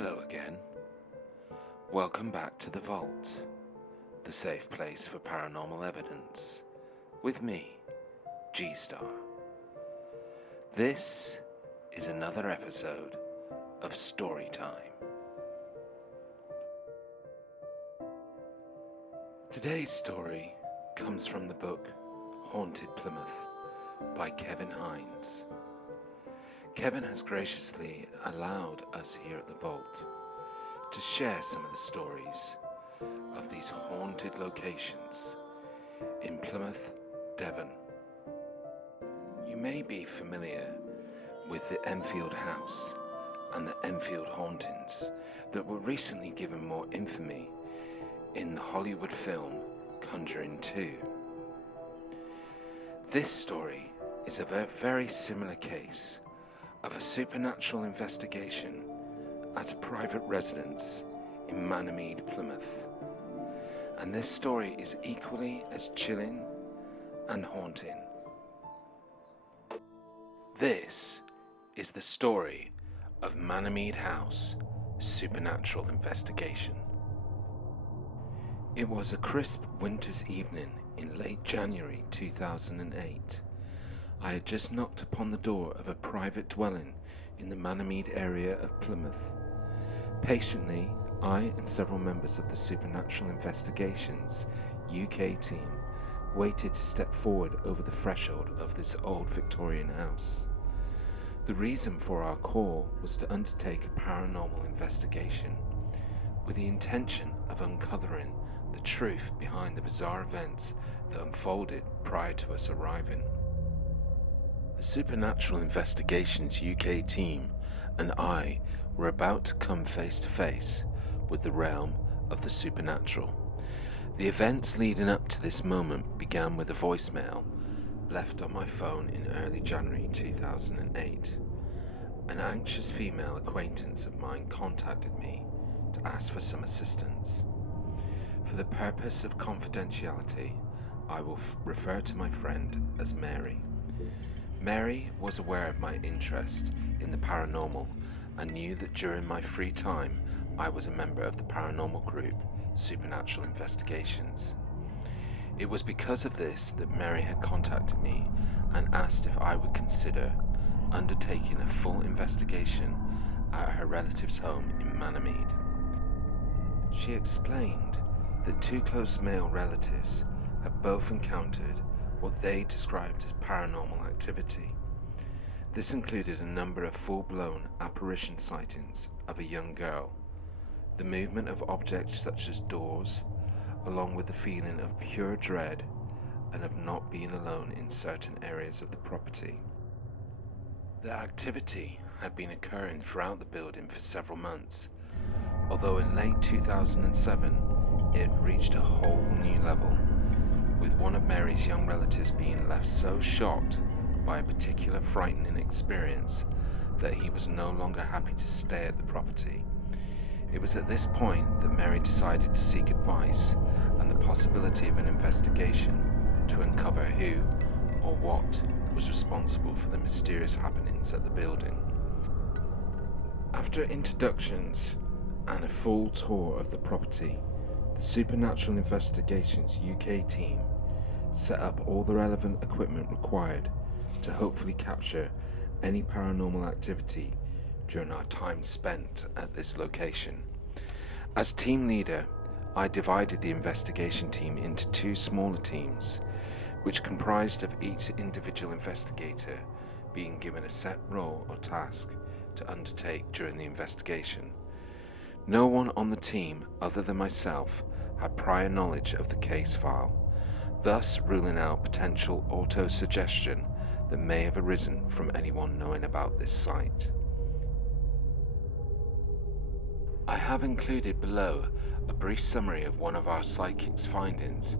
Hello again. Welcome back to the Vault, the safe place for paranormal evidence, with me, G-Star. This is another episode of Story Time. Today's story comes from the book Haunted Plymouth by Kevin Hynes. Kevin has graciously allowed us here at the Vault to share some of the stories of these haunted locations in Plymouth, Devon. You may be familiar with the Enfield House and the Enfield hauntings that were recently given more infamy in the Hollywood film Conjuring 2. This story is a very similar case of a supernatural investigation at a private residence in Mannamead, Plymouth. And this story is equally as chilling and haunting. This is the story of Mannamead House Supernatural Investigation. It was a crisp winter's evening in late January 2008. I had just knocked upon the door of a private dwelling in the Mannamead area of Plymouth. Patiently, I and several members of the Supernatural Investigations UK team waited to step forward over the threshold of this old Victorian house. The reason for our call was to undertake a paranormal investigation with the intention of uncovering the truth behind the bizarre events that unfolded prior to us arriving. The Supernatural Investigations UK team and I were about to come face to face with the realm of the supernatural. The events leading up to this moment began with a voicemail left on my phone in early January 2008. An anxious female acquaintance of mine contacted me to ask for some assistance. For the purpose of confidentiality, I will refer to my friend as Mary. Mary was aware of my interest in the paranormal and knew that during my free time I was a member of the paranormal group Supernatural Investigations. It was because of this that Mary had contacted me and asked if I would consider undertaking a full investigation at her relative's home in Mannamead. She explained that two close male relatives had both encountered what they described as paranormal activity. This included a number of full-blown apparition sightings of a young girl, the movement of objects such as doors, along with the feeling of pure dread and of not being alone in certain areas of the property. The activity had been occurring throughout the building for several months, although in late 2007 it had reached a whole new level, with one of Mary's young relatives being left so shocked by a particular frightening experience that he was no longer happy to stay at the property. It was at this point that Mary decided to seek advice and the possibility of an investigation to uncover who or what was responsible for the mysterious happenings at the building. After introductions and a full tour of the property, the Supernatural Investigations UK team set up all the relevant equipment required to hopefully capture any paranormal activity during our time spent at this location. As team leader, I divided the investigation team into two smaller teams, which comprised of each individual investigator being given a set role or task to undertake during the investigation. No one on the team other than myself had prior knowledge of the case file, thus ruling out potential auto-suggestion that may have arisen from anyone knowing about this site. I have included below a brief summary of one of our psychic's findings,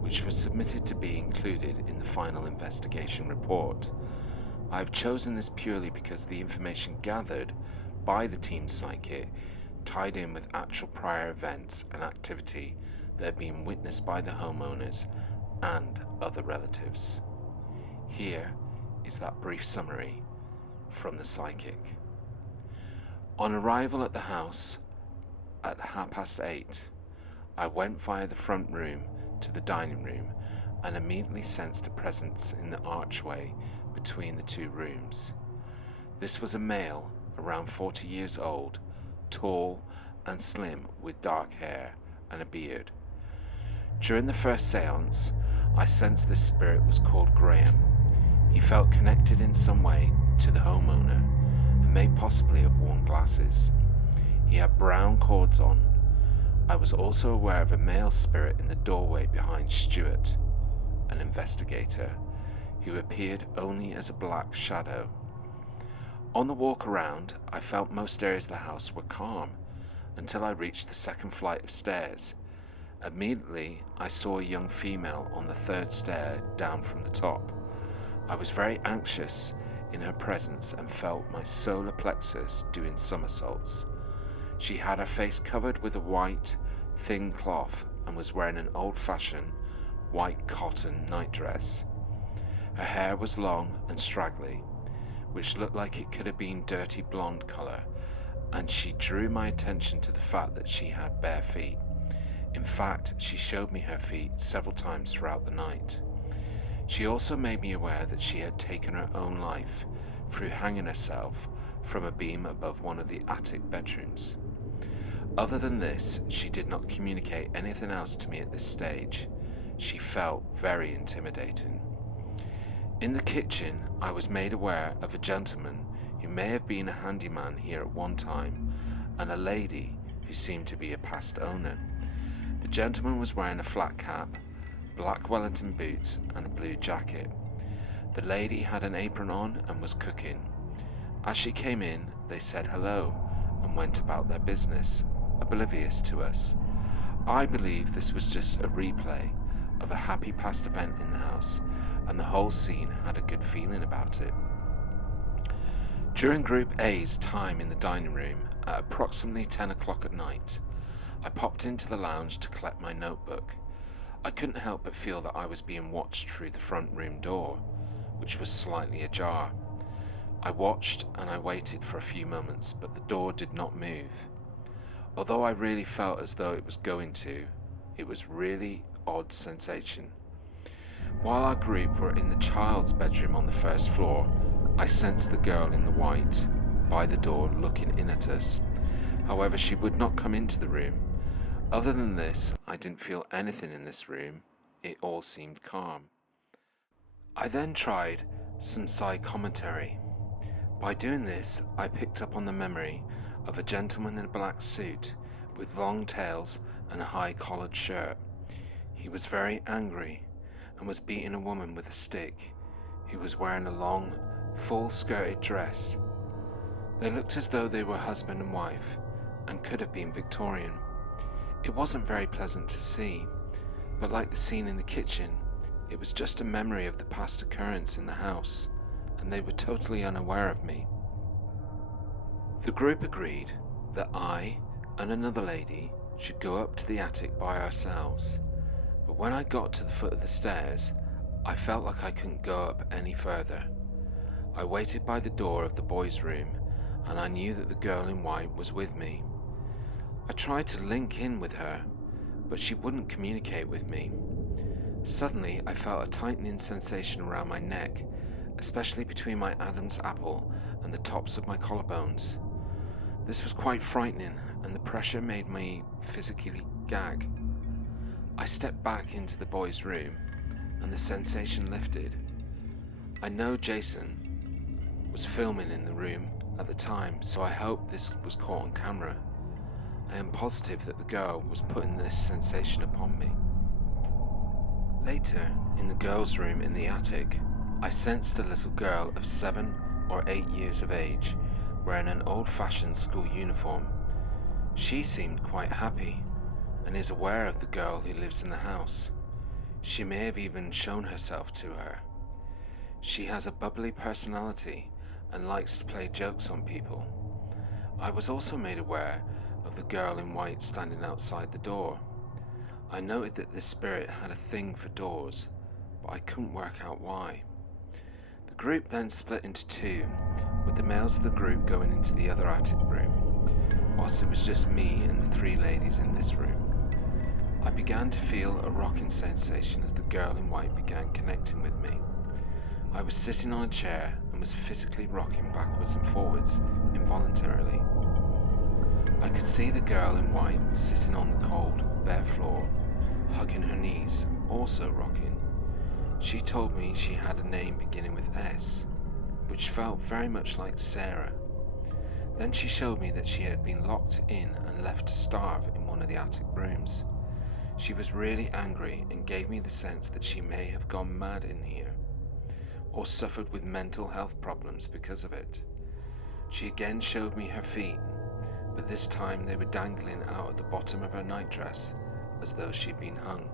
which was submitted to be included in the final investigation report. I have chosen this purely because the information gathered by the team's psychic tied in with actual prior events and activity that had been witnessed by the homeowners and other relatives. Here is that brief summary from the psychic. On arrival at the house at 8:30, I went via the front room to the dining room and immediately sensed a presence in the archway between the two rooms. This was a male, around 40 years old, tall and slim with dark hair and a beard. During the first seance, I sensed this spirit was called Graham. He felt connected in some way to the homeowner and may possibly have worn glasses. He had brown cords on. I was also aware of a male spirit in the doorway behind Stuart, an investigator, who appeared only as a black shadow. On the walk around, I felt most areas of the house were calm until I reached the second flight of stairs. Immediately, I saw a young female on the third stair down from the top. I was very anxious in her presence and felt my solar plexus doing somersaults. She had her face covered with a white, thin cloth and was wearing an old-fashioned white cotton nightdress. Her hair was long and straggly, which looked like it could have been dirty blonde color, and she drew my attention to the fact that she had bare feet. In fact, she showed me her feet several times throughout the night. She also made me aware that she had taken her own life through hanging herself from a beam above one of the attic bedrooms. Other than this, she did not communicate anything else to me at this stage. She felt very intimidating. In the kitchen, I was made aware of a gentleman who may have been a handyman here at one time, and a lady who seemed to be a past owner. The gentleman was wearing a flat cap, black Wellington boots and a blue jacket. The lady had an apron on and was cooking. As she came in, they said hello and went about their business, oblivious to us. I believe this was just a replay of a happy past event in the house, and the whole scene had a good feeling about it. During Group A's time in the dining room, at approximately 10 o'clock at night, I popped into the lounge to collect my notebook. I couldn't help but feel that I was being watched through the front room door, which was slightly ajar. I watched and I waited for a few moments, but the door did not move. Although I really felt as though it was going to, it was really odd sensation. While our group were in the child's bedroom on the first floor, I sensed the girl in the white by the door looking in at us. However, she would not come into the room. Other than this, I didn't feel anything in this room. It all seemed calm. I then tried some psychometry. By doing this, I picked up on the memory of a gentleman in a black suit with long tails and a high-collared shirt. He was very angry and was beating a woman with a stick who was wearing a long, full-skirted dress. They looked as though they were husband and wife and could have been Victorian. It wasn't very pleasant to see, but like the scene in the kitchen, it was just a memory of the past occurrence in the house, and they were totally unaware of me. The group agreed that I and another lady should go up to the attic by ourselves, but when I got to the foot of the stairs, I felt like I couldn't go up any further. I waited by the door of the boys' room, and I knew that the girl in white was with me. I tried to link in with her, but she wouldn't communicate with me. Suddenly, I felt a tightening sensation around my neck, especially between my Adam's apple and the tops of my collarbones. This was quite frightening, and the pressure made me physically gag. I stepped back into the boys' room, and the sensation lifted. I know Jason was filming in the room at the time, so I hope this was caught on camera. I am positive that the girl was putting this sensation upon me. Later, in the girls' room in the attic, I sensed a little girl of 7 or 8 years of age, wearing an old-fashioned school uniform. She seemed quite happy, and is aware of the girl who lives in the house. She may have even shown herself to her. She has a bubbly personality and likes to play jokes on people. I was also made aware of the girl in white standing outside the door. I noted that this spirit had a thing for doors, but I couldn't work out why. The group then split into two, with the males of the group going into the other attic room. whilst it was just me and the 3 ladies in this room. I began to feel a rocking sensation as the girl in white began connecting with me. I was sitting on a chair and was physically rocking backwards and forwards involuntarily. I could see the girl in white sitting on the cold, bare floor, hugging her knees, also rocking. She told me she had a name beginning with S, which felt very much like Sarah. Then she showed me that she had been locked in and left to starve in one of the attic rooms. She was really angry and gave me the sense that she may have gone mad in here, or suffered with mental health problems because of it. She again showed me her feet, but this time they were dangling out of the bottom of her nightdress as though she'd been hung.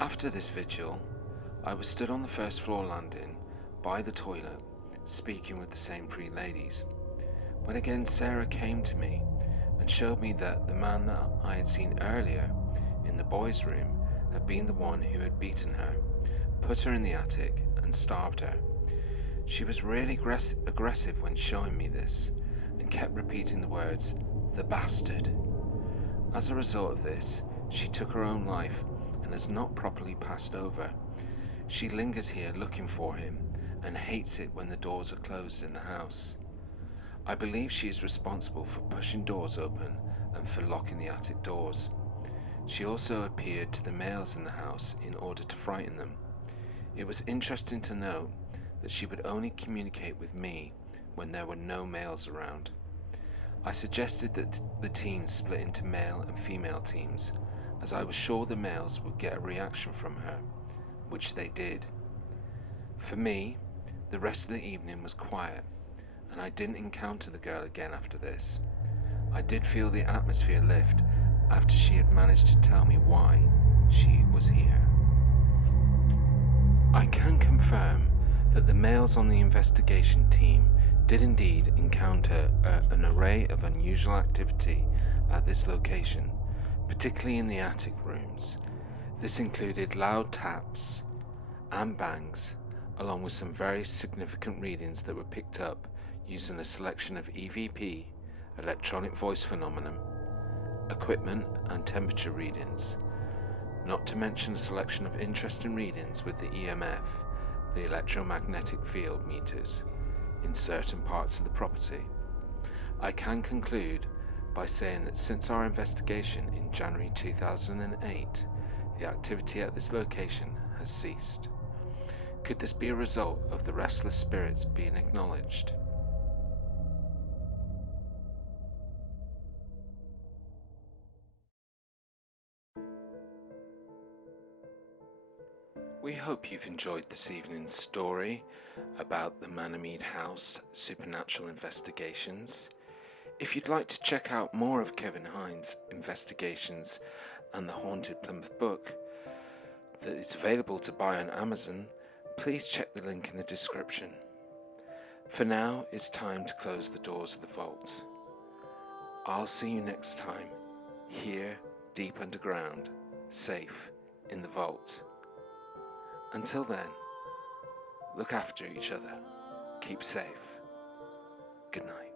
After this vigil, I was stood on the first floor landing by the toilet, speaking with the same 3 ladies, when again Sarah came to me and showed me that the man that I had seen earlier in the boys' room had been the one who had beaten her, put her in the attic and starved her. She was really aggressive when showing me this and kept repeating the words, "the bastard." As a result of this, she took her own life and has not properly passed over. She lingers here looking for him and hates it when the doors are closed in the house. I believe she is responsible for pushing doors open and for locking the attic doors. She also appeared to the males in the house in order to frighten them. It was interesting to note that she would only communicate with me when there were no males around. I suggested that the teams split into male and female teams, as I was sure the males would get a reaction from her, which they did. For me, the rest of the evening was quiet, and I didn't encounter the girl again after this. I did feel the atmosphere lift after she had managed to tell me why she was here. I can confirm that the males on the investigation team did indeed encounter an array of unusual activity at this location, particularly in the attic rooms. This included loud taps and bangs, along with some very significant readings that were picked up using a selection of EVP, electronic voice phenomenon, equipment and temperature readings, not to mention a selection of interesting readings with the EMF, the electromagnetic field meters, in certain parts of the property. I can conclude by saying that since our investigation in January 2008, the activity at this location has ceased. Could this be a result of the restless spirits being acknowledged? We hope you've enjoyed this evening's story about the Mannamead House supernatural investigations. If you'd like to check out more of Kevin Hynes' investigations and the Haunted Plymouth book that is available to buy on Amazon, please check the link in the description. For now, it's time to close the doors of the vault. I'll see you next time, here, deep underground, safe in the vault. Until then, look after each other, keep safe, good night.